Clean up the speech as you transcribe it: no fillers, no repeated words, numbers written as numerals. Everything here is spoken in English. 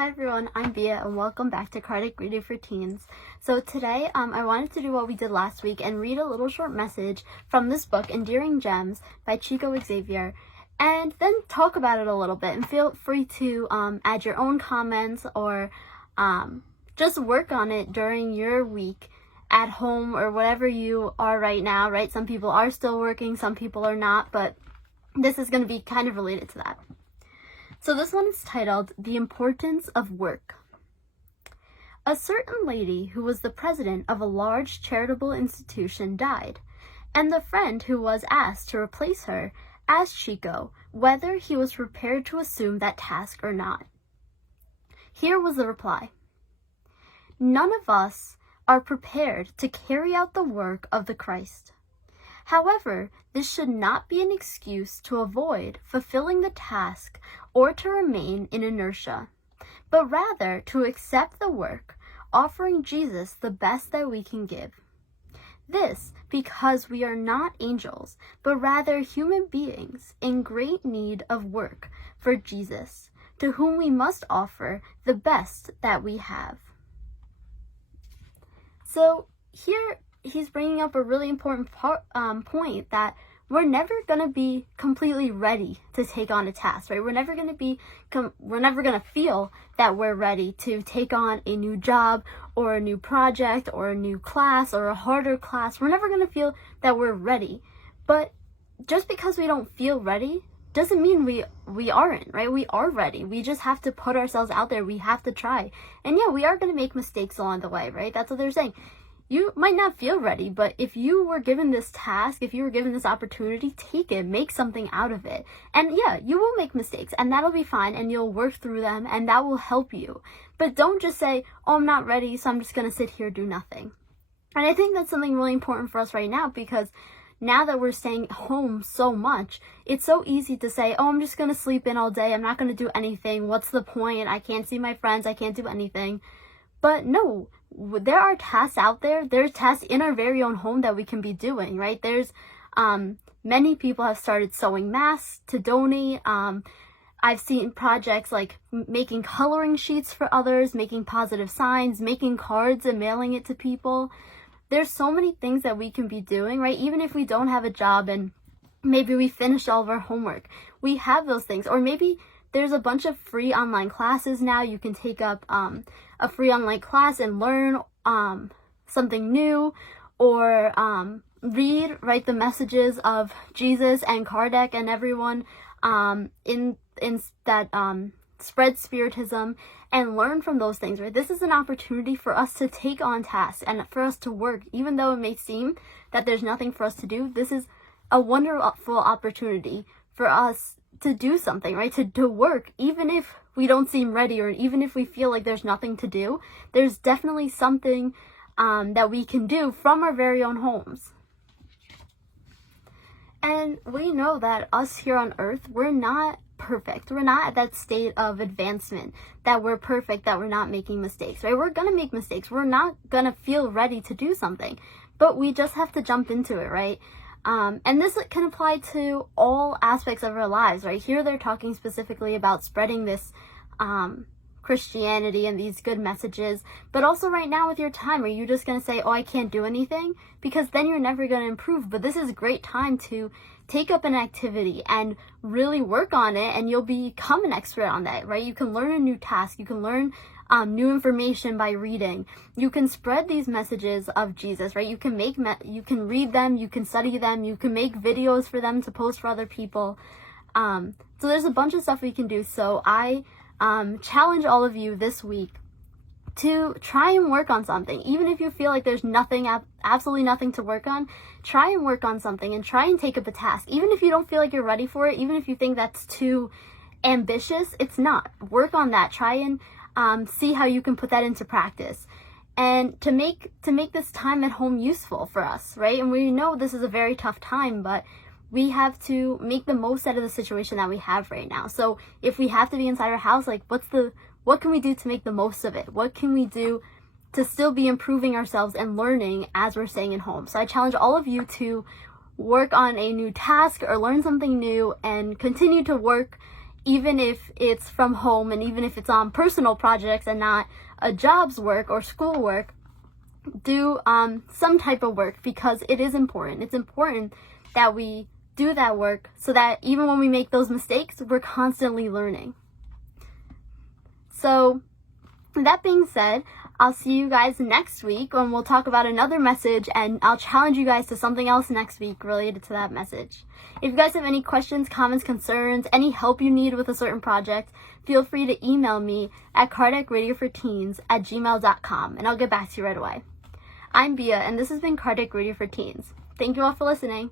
Hi everyone, I'm Bia and welcome back to Kardec Radio for Teens. So today I wanted to do what we did last week and read a little short message from this book, Endearing Gems by Chico Xavier, and then talk about it a little bit, and feel free to add your own comments or just work on it during your week at home or whatever you are right now, right? Some people are still working, some people are not, but this is going to be kind of related to that. So this one is titled, The Importance of Work. A certain lady who was the president of a large charitable institution died, and the friend who was asked to replace her asked Chico whether he was prepared to assume that task or not. Here was the reply. None of us are prepared to carry out the work of the Christ. However, this should not be an excuse to avoid fulfilling the task or to remain in inertia, but rather to accept the work, offering Jesus the best that we can give. This because we are not angels, but rather human beings in great need of work for Jesus, to whom we must offer the best that we have. So here he's bringing up a really important point that we're never going to be completely ready to take on a task, right? We're never going to feel that we're ready to take on a new job or a new project or a new class or a harder class. We're never going to feel that we're ready. But just because we don't feel ready doesn't mean we aren't, right? We are ready. We just have to put ourselves out there. We have to try. And yeah, we are going to make mistakes along the way, right? That's what they're saying. You might not feel ready, but if you were given this task, if you were given this opportunity, take it, make something out of it. And yeah, you will make mistakes, and that'll be fine, and you'll work through them, and that will help you. But don't just say, oh, I'm not ready, so I'm just going to sit here, do nothing. And I think that's something really important for us right now, because now that we're staying home so much, it's so easy to say, oh, I'm just going to sleep in all day, I'm not going to do anything, what's the point, I can't see my friends, I can't do anything. But no, there are tasks out there. There's tasks in our very own home that we can be doing, right? There's many people have started sewing masks to donate. I've seen projects like making coloring sheets for others, making positive signs, making cards and mailing it to people. There's so many things that we can be doing, right? Even if we don't have a job and maybe we finished all of our homework, we have those things. Or maybe there's a bunch of free online classes now. You can take up a free online class and learn something new, or read the messages of Jesus and Kardec and everyone in that spread spiritism, and learn from those things, right? This is an opportunity for us to take on tasks and for us to work. Even though it may seem that there's nothing for us to do, this is a wonderful opportunity for us to do something, right? To work, even if we don't seem ready, or even if we feel like there's nothing to do, there's definitely something that we can do from our very own homes. And we know that us here on earth, we're not perfect. We're not at that state of advancement that we're perfect, that we're not making mistakes, right? We're gonna make mistakes. We're not gonna feel ready to do something, but we just have to jump into it, right? And this can apply to all aspects of our lives, right? Here they're talking specifically about spreading this Christianity and these good messages, but also right now with your time, are you just going to say, oh, I can't do anything? Because then you're never going to improve. But this is a great time to take up an activity and really work on it, and you'll become an expert on that, right? You can learn a new task. You can learn new information by reading. You can spread these messages of Jesus, right? You can you can read them, you can study them, you can make videos for them to post for other people. So there's a bunch of stuff we can do. So I challenge all of you this week to try and work on something. Even if you feel like there's absolutely nothing to work on, try and work on something and try and take up a task. Even if you don't feel like you're ready for it, even if you think that's too ambitious, it's not. Work on that. Try and see how you can put that into practice, and to make this time at home useful for us, right? And we know this is a very tough time, but we have to make the most out of the situation that we have right now. So if we have to be inside our house, like what can we do to make the most of it? What can we do to still be improving ourselves and learning as we're staying at home? So I challenge all of you to work on a new task or learn something new and continue to work even if it's from home and even if it's on personal projects and not a job's work or school work, do some type of work, because it is important. It's important that we do that work so that even when we make those mistakes, we're constantly learning. So that being said, I'll see you guys next week when we'll talk about another message, and I'll challenge you guys to something else next week related to that message. If you guys have any questions, comments, concerns, any help you need with a certain project, feel free to email me at kardecradioforteens@gmail.com, and I'll get back to you right away. I'm Bia, and this has been Kardec Radio for Teens. Thank you all for listening.